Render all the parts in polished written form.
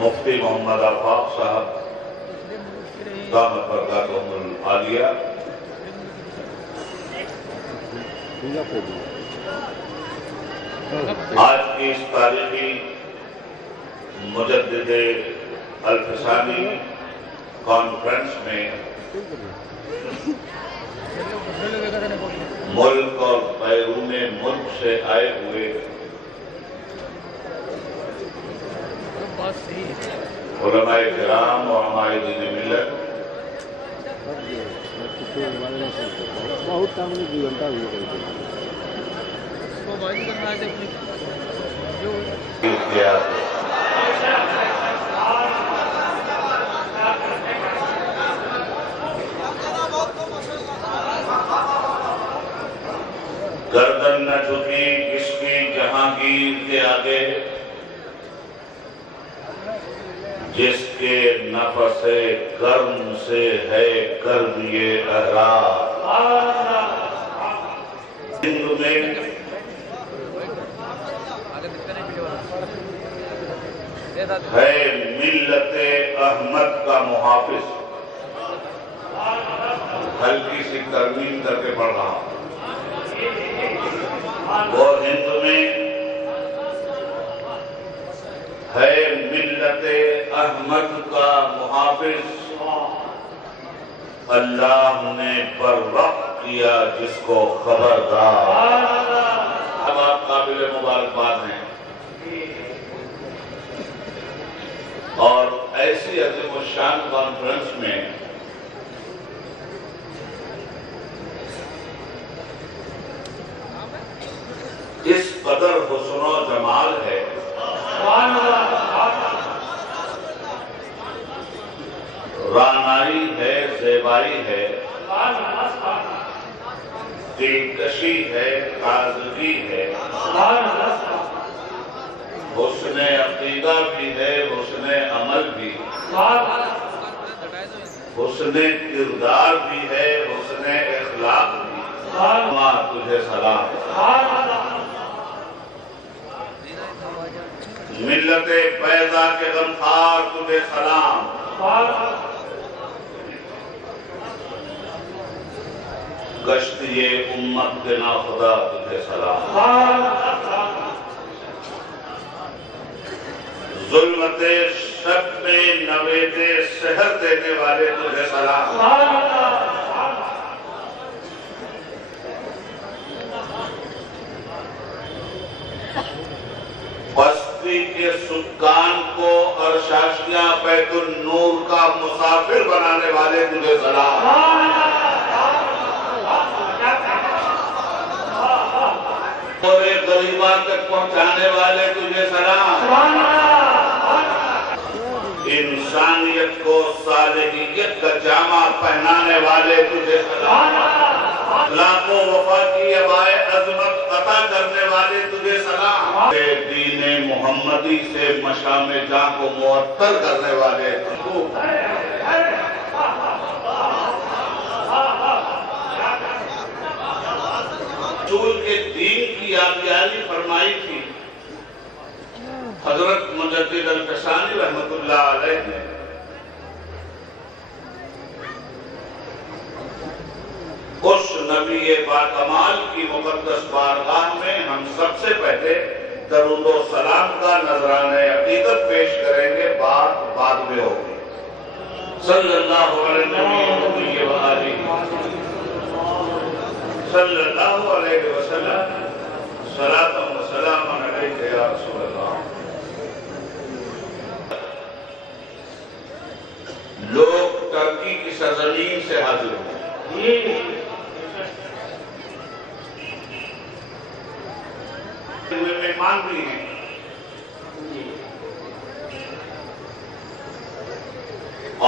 مفتی محمد آفاق صاحب دامت برکاتہم العالیہ، آج کی اس تاریخی مجدد الفسانی کانفرنس میں ملک اور بیرون ملک سے آئے ہوئے علماء کرام اور ہمارے دین ملت، گردن نہ جھکی کس کی جہانگیر کے آگے، جس کے نفس کرم سے ہے کرب یہ احرار۔ ہند میں ہے ملت احمد کا محافظ، ہلکی سی ترمیم کر کے پڑھ رہا ہوں۔ وہ ہند میں ہے ملت احمد کا محافظ، اللہ نے پرورق کیا جس کو خبردار۔ اب آپ قابل مبارکباد ہیں، اور ایسی عظیم الشان کانفرنس میں اس قدر حسن و جمال ہے، رانائی ہے، زیبائی ہے، دلکشی ہے، تازگی ہے، حسن عقیدہ بھی ہے، حسن عمل بھی، حسن کردار بھی ہے، حسن اخلاق بھی۔ ماں تجھے سلام، ملت پیدا کے غمخوار تجھے سلام، گشت یہ امت کے ناخدا تجھے سلام، ظلمت شب میں نوید سحر دینے والے تجھے سلام، بستی کے سکان کو ارشاشیاں بیت النور کا مسافر بنانے والے تجھے سلام، اور غریباں تک پہنچانے والے تجھے سلام، انسانیت کو صالحیت کا جامہ پہنانے والے تجھے سلام۔ عظمت عطا کرنے والے تجھے سلام، دین محمدی سے مشام جاں کو معطر کرنے والے رسول کے دین کی یادگاری فرمائی تھی حضرت مجدد الفسانی رحمت اللہ علیہ نے۔ اس نبی باکمال کی مقدس بارگاہ میں ہم سب سے پہلے درود و سلام کا نذرانہ عقیدت پیش کریں گے، بات بعد میں ہوگی۔ صلی اللہ علیہ وسلم صلی اللہ علیہ وسلم صلاۃ و سلام علیک یا رسول اللہ۔ لوگ ترکی کی سرزمین سے حاضر ہوئے، مہمان بھی ہیں،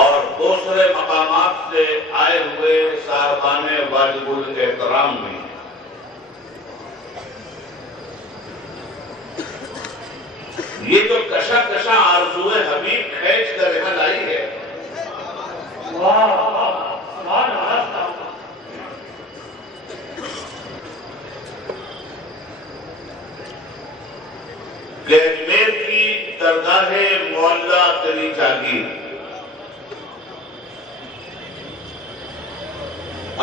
اور دوسرے مقامات سے آئے ہوئے صاحبان واجب الاحترام بھی ہیں۔ یہ جو کشا کشا آرزوئے حبیب کھینچ کر یہاں لائی ہے، کہ اجمیر کی درگاہ معلیٰ تری جاگیر،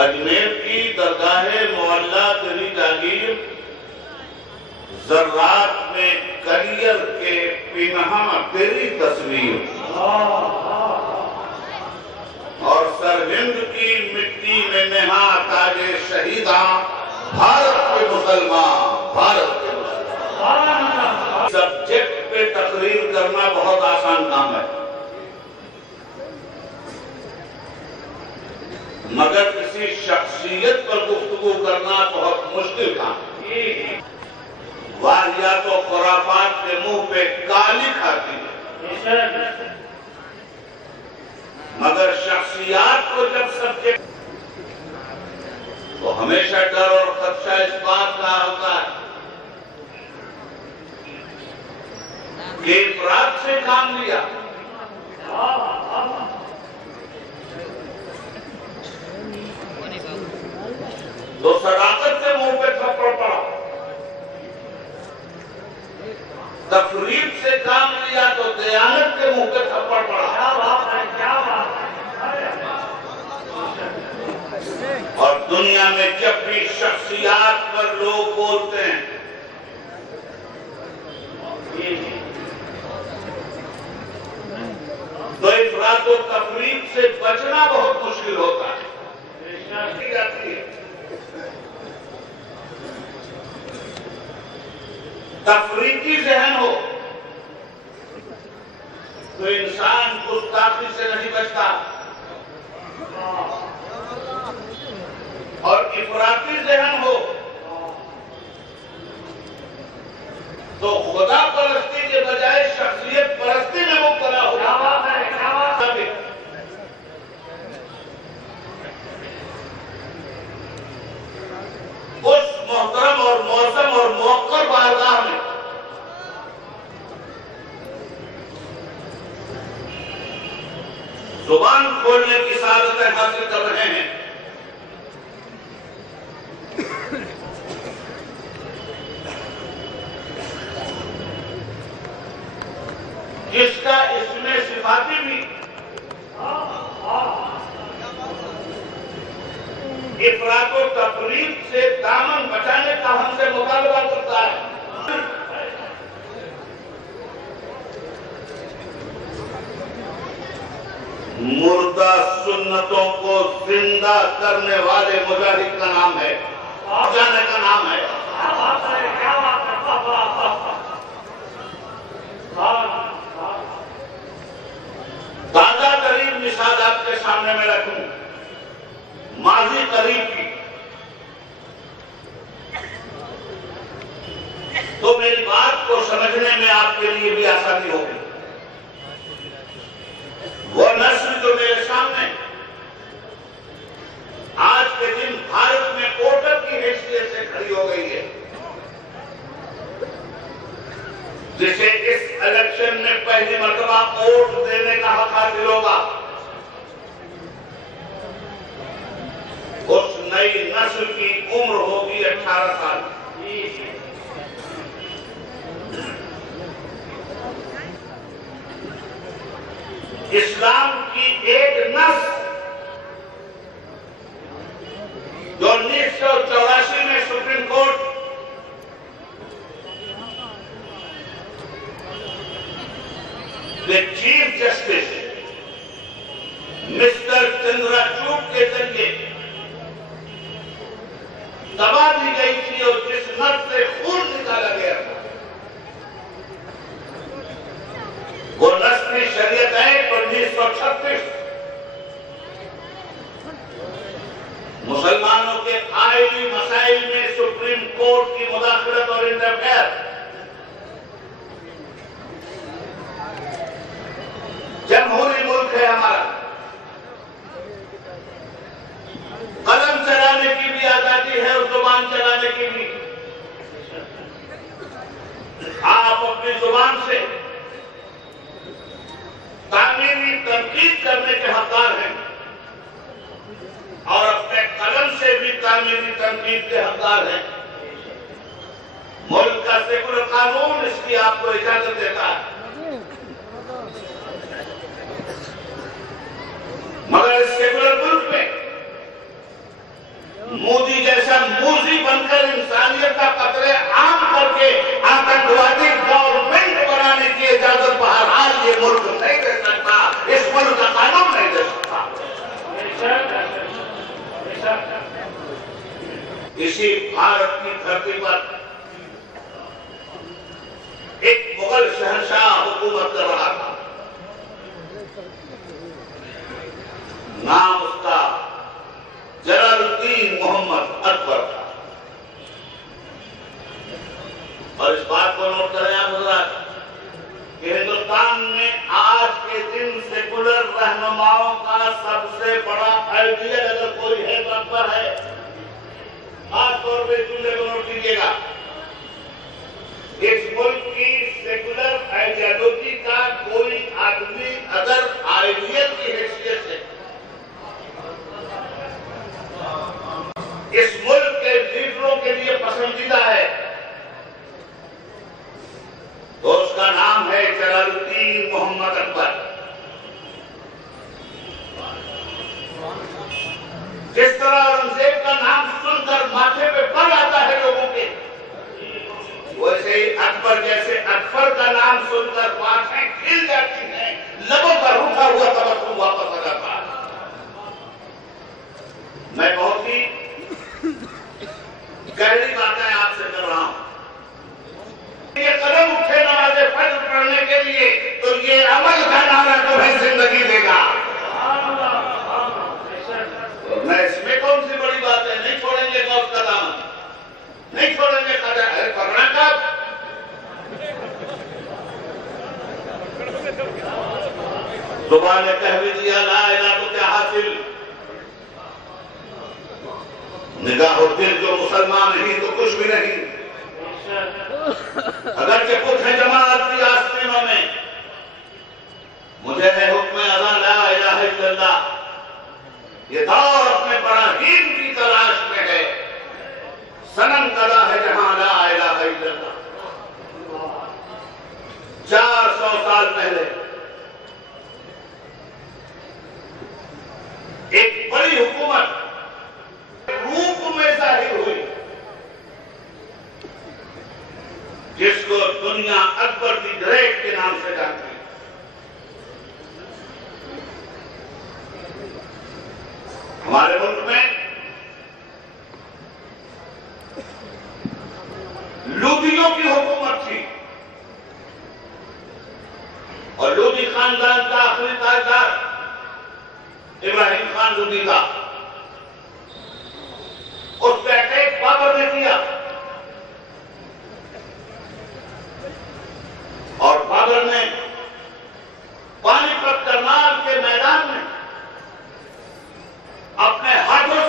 اجمیر کی درگاہ معلیٰ تری جاگیر ذرات میں کریر کے پنہاں تیری تصویر، اور سرہند کی مٹی میں نہاں تاج شہیداں بھارت کے مسلمان، بھارت کے مسلمان۔ سبجیکٹ پہ تقریر کرنا بہت آسان کام ہے، مگر کسی شخصیت پر گفتگو کرنا بہت مشکل کام ہے۔ واہیات و خرافات کے منہ پہ کالی کھاتی ہے، مگر شخصیات کو جب سبجیکٹ تو ہمیشہ ڈر اور خدشہ اس بات کا ہوتا ہے کہ افراد سے کام لیا، تو صداقت سے منہ پہ تھپڑ پڑا، تفریق سے کام لیا تو دیانت کے منہ پہ تھپڑ پڑا۔ اور دنیا میں جب بھی شخصیات پر لوگ بولتے ہیں تو افراط و تفریق سے بچنا بہت مشکل ہوتا ہے۔ تفریقی ذہن ہو تو انسان گستاخی سے نہیں بچتا، اور افراطی ذہن ہو تو خدا پرستی کے بجائے شخصیت پرستی میں مبتلا ہو جاتا ہے۔ اس محترم اور موسم اور موقر بارگاہ میں زبان کھولنے کی سعادتیں حاصل کر رہے ہیں، جس کا اس میں صفاتی بھی افراط و تفریق سے دامن بچانے کا ہم سے مطالبہ کرتا ہے۔ مردہ سنتوں کو زندہ کرنے والے مجاہد کا نام ہے، جانے کا نام ہے۔ تازہ ترین مثال آپ کے سامنے میں رکھوں، ماضی قریب کی، تو میری بات کو سمجھنے میں آپ کے لیے بھی آسانی ہوگی۔ وہ نسل جو میرے سامنے آج کے دن بھارت میں ووٹر کی حیثیت سے کھڑی ہو ہو گئی ہے. جسے اس الیکشن میں پہلی مرتبہ ووٹ دینے کا حق حاصل ہوگا، اس نئی نسل کی عمر ہوگی 18 سال. اسلام کی ایک نسل جو 1984 میں سپریم کورٹ کے چیف جسٹس مسٹر چندراچوڈ کے ذریعے دبا دی گئی تھی اور جس نسل سے خون نکالا گیا تھا، وہ نسلی شریعت ایکٹ 1936 مسلمانوں کے آئلی مسائل میں سپریم کورٹ کی مداخلت اور انٹرفیئر، جمہوری ملک ہے ہمارا، قلم چلانے کی بھی آزادی ہے اور زبان چلانے کی بھی. آپ اپنی زبان سے تعمیری تنقید کرنے کے حقدار ہیں اور اپنے قلم سے بھی تعمیری تنقید کے حقدار ہیں. ملک کا سیکولر قانون اس کی آپ کو اجازت دیتا ہے، مگر اس سیکولر ملک میں مودی جیسا موزی بن کر انسانیت کا قطرے عام کر کے آتنکوادی گورنمنٹ بنانے کی اجازت بہرحال یہ ملک نہیں دے سکتا، اس ملک کا قانون نہیں دے سکتا. اسی بھارت کی دھرتی پر ایک مغل شہنشاہ حکومت کر رہا تھا، نام اس کا جلال الدین محمد اکبر تھا. اور اس بات کو نوٹ کریں آپ حضرات کہ ہندوستان میں آج کے دن سیکولر رہنماؤں کا سب سے بڑا آئیڈیل اگر کوئی ہے تو اکبر ہے. خاص طور پہ جملے کو نوٹ کیجیے گا، اس ملک کی سیکولر آئیڈیالوجی کا کوئی آدمی اگر آئیڈیل کی حیثیت سے اس ملک کے لیڈروں کے لیے پسندیدہ ہے تو اس کا نام ہے جلال الدین محمد اکبر. جس طرح اورنگزیب کا نام سن کر ماتھے پہ بل آتا ہے لوگوں کے، ویسے ہی اکبر جیسے اکبر کا نام سن کر باتیں کھل جاتی ہیں، لبوں پر روٹھا ہوا تبسم واپس آ جاتا ہے. میں بہت ہی گہری باتیں آپ سے کر رہا ہوں. یہ قدم اٹھے نماز فجر پڑھنے کے لیے تو یہ عمل کا نعرہ تمہیں زندگی دے گا. میں اس میں کون سی بڑی بات ہے؟ نہیں چھوڑیں گے غوث کا دامن، نہیں چھوڑیں گے پڑھنا کب؟ زبان نے کہہ بھی دیا لا الہ تو کیا حاصل، نگاہ و دل جو مسلمان نہیں تو کچھ بھی نہیں. اگرچہ کچھ ہے جماعت کی آستینوں میں، مجھے ہے حکم اذا لا الہ الا اللہ. یہ دور اپنے براہین کی تلاش میں ہے، صنم کدا ہے جہاں لا الہ الا اللہ. 400 سال پہلے ایک بڑی حکومت روپ میں ظاہر ہوئی جس کو دنیا اکبر دی گریٹ کے نام سے جانتی ہے. ہمارے ملک میں لودھیوں کی حکومت تھی اور لودھی خاندان کا آخری تاجدار ابراہیم خان لودھی کا، اس پہ اٹیک بابر نے کیا اور بابر نے پانی پت کرنال کے میدان میں اپنے ہاتھوں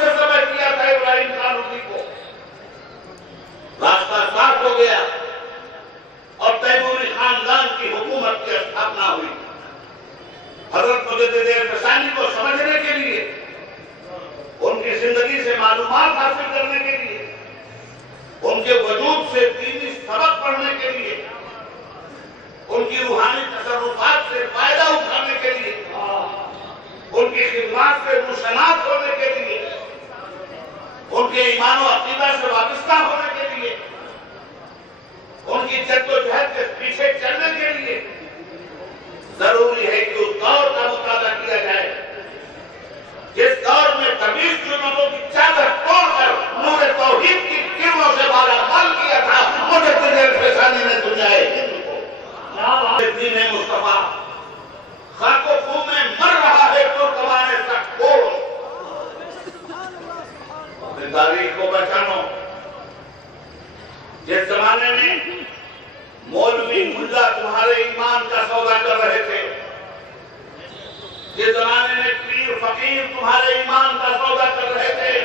ان کے وجود سے دینی سبق پڑھنے کے لیے، ان کی روحانی تصرفات سے فائدہ اٹھانے کے لیے، ان کی خدمات سے مشنات ہونے کے لیے، ان کے ایمان و عقیدہ سے وابستہ ہونے کے لیے، ان کی جد و جہد کے پیچھے چلنے کے لیے ضروری ہے کہ اس دور کا مطالعہ کیا جائے جس دور میں تمیز جنوں کی چادر توڑ کر نور توحید کی کرنوں سے مالا کیا تھا مجدد الفسانی نے دنیائے ہند کو دین مصطفیٰ خاک و خون میں مر رہا ہے ترکمان کا کھول، اپنی تاریخ کو پہچانو۔ جس زمانے میں مولوی ملا تمہارے ایمان کا سودا کر رہے تھے، جس زمانے میں پیر فقیر تمہارے ایمان کا سودا کر رہے تھے،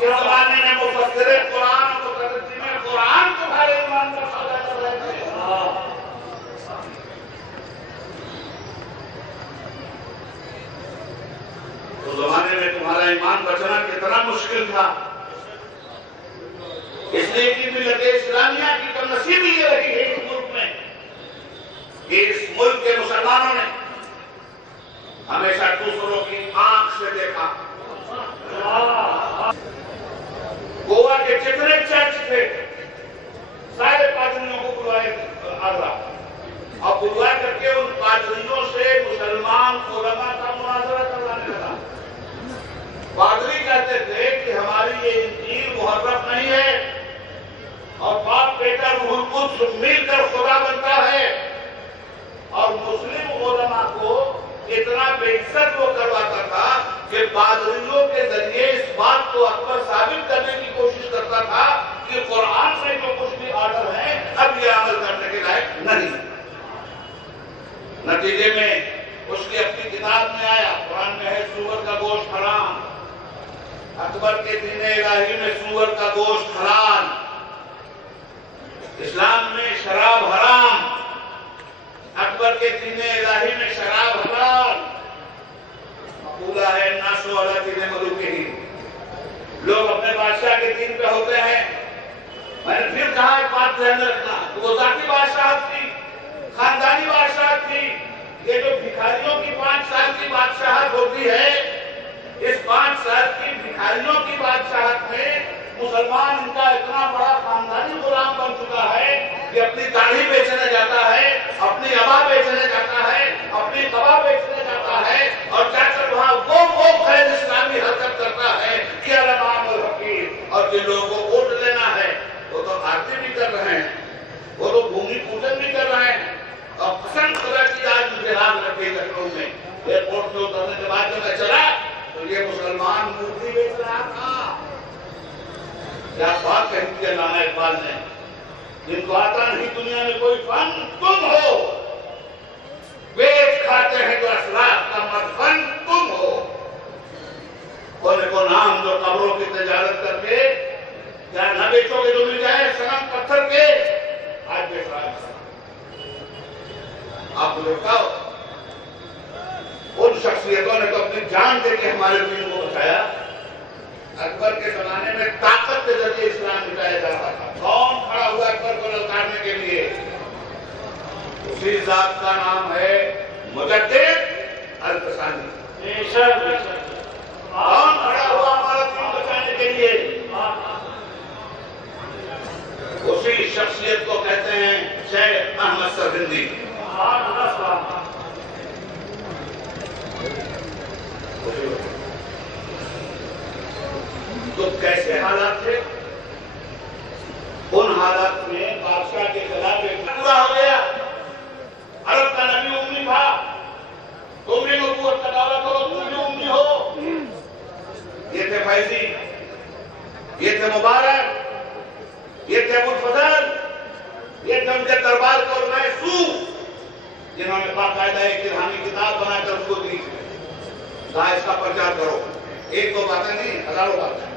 جس زمانے میں مفسر قرآن مترجم قرآن تمہارے ایمان کا سودا کر رہے تھے، اس زمانے میں تمہارا ایمان بچنا کتنا مشکل تھا۔ اس لیے کہ ملت اسلامیہ کی کم نصیبی یہ رہی ہے اس ملک میں کہ اس ملک کے مسلمانوں نے ہمیشہ دوسروں کی آنکھ سے دیکھا۔ گوا کے جتنے چرچ تھے سارے پادریوں کو بلوائے آگرہ، اور بلوا کر کے ان پادریوں سے مسلمان علماء کا مناظرہ کروانے لگا۔ پادری کہتے تھے کہ ہماری یہ انجیل محرف نہیں ہے اور باپ بیٹا روح القدس مل کر خدا بنتا ہے، اور مسلم علماء کو اتنا بے عزت وہ کرواتا تھا کہ پادریوں کے ذریعے اس بات کو اکبر ثابت کرنے کی کوشش کرتا تھا کہ قرآن میں جو کچھ بھی آرڈر ہے اب یہ عمل کرنے کے لائق نہیں۔ نتیجے میں اس کی اپنی کتاب میں آیا، قرآن میں ہے سور کا گوشت حرام، اکبر کے دین الہی میں سور کا گوشت حلال، اسلام میں شراب حرام، اکبر کے دین الہی میں شراب حلال، مقولہ ہے ناسو علی دین ملوکہی، لوگ اپنے بادشاہ کے دین پہ ہوتے ہیں۔ میں نے پھر کہا ایک بات ذہن رکھنا، وہ ذاتی بادشاہت تھی، خاندانی بادشاہت تھی۔ یہ جو بھکاریوں کی 5 سال کی بادشاہت ہوتی ہے، اس 5 سال کی بھکاریوں کی بادشاہت میں مسلمان ان کا اتنا بڑا خاندانی غلام بن چکا ہے کہ اپنی داڑھی بیچنے جاتا ہے، اپنی عبا بیچنے جاتا ہے، اپنی قبا بیچنے جاتا ہے، اور جا کر وہاں وہ غیر اسلامی حرکت کرتا ہے کہ علماء الحقیر، اور جن لوگوں کو ووٹ لینا ہے وہ تو آرتی بھی کر رہے ہیں، وہ تو بھومی پوجن بھی کر رہے ہیں، اور پسند خدا کی آج مجھے رات رکھے لکھنؤ میں ایئرپورٹ سے اترنے کے بعد جب میں چلا تو یہ مسلمان مورتی بیچ رہا تھا۔ کیا بات کہی تھی علامہ اقبال نے، جن کو آتا نہیں دنیا میں کوئی فن تم ہو، بیچ کھاتے ہیں جو اسلاف کا مدفن تم ہو، کونے کو نام جو قبروں کی تجارت کر کے کیا نہ بیچو گے جو مل جائے سنم پتھر کے، آج بیچ رہا ہے۔ آپ کو بتاؤ ان شخصیتوں نے تو اپنی جان دے کے ہمارے دین کو بچایا۔ اکبر کے زمانے میں طاقت کے ذریعے اسلام مٹایا جاتا تھا۔ کون کھڑا ہوا اکبر کو للکارنے کے لیے؟ اسی ذات کا نام ہے مجدد الفسانی۔ کون کھڑا ہوا ہمارا دین بچانے کے لیے؟ اسی شخصیت کو کہتے ہیں شیخ احمد سرہندی۔ تو کیسے حالات تھے؟ ان حالات میں بادشاہ کے خلاف ایک پورا ہو گیا۔ عرب کا نبی امی تھا، تم بھی نبوت کا دعویٰ کرو، تم بھی امی ہو۔ یہ تھے فیضی، یہ تھے مبارک، یہ تھے ابو الفضل، یہ تھے ان کے دربار کے علماء سو، جنہوں نے باقاعدہ ایک روحانی کتاب بنا کر اس کو دی، کہا اس کا پرچار کرو۔ ایک دو باتیں نہیں، ہزاروں باتیں۔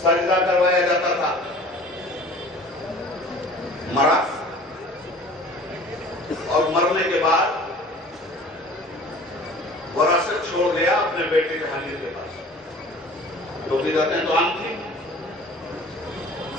سجدہ کروایا جاتا تھا، مرا، اور مرنے کے بعد وراثت چھوڑ گیا اپنے بیٹے جہانگیر کے پاس، جو بھی کہتے ہیں تو عام تھی،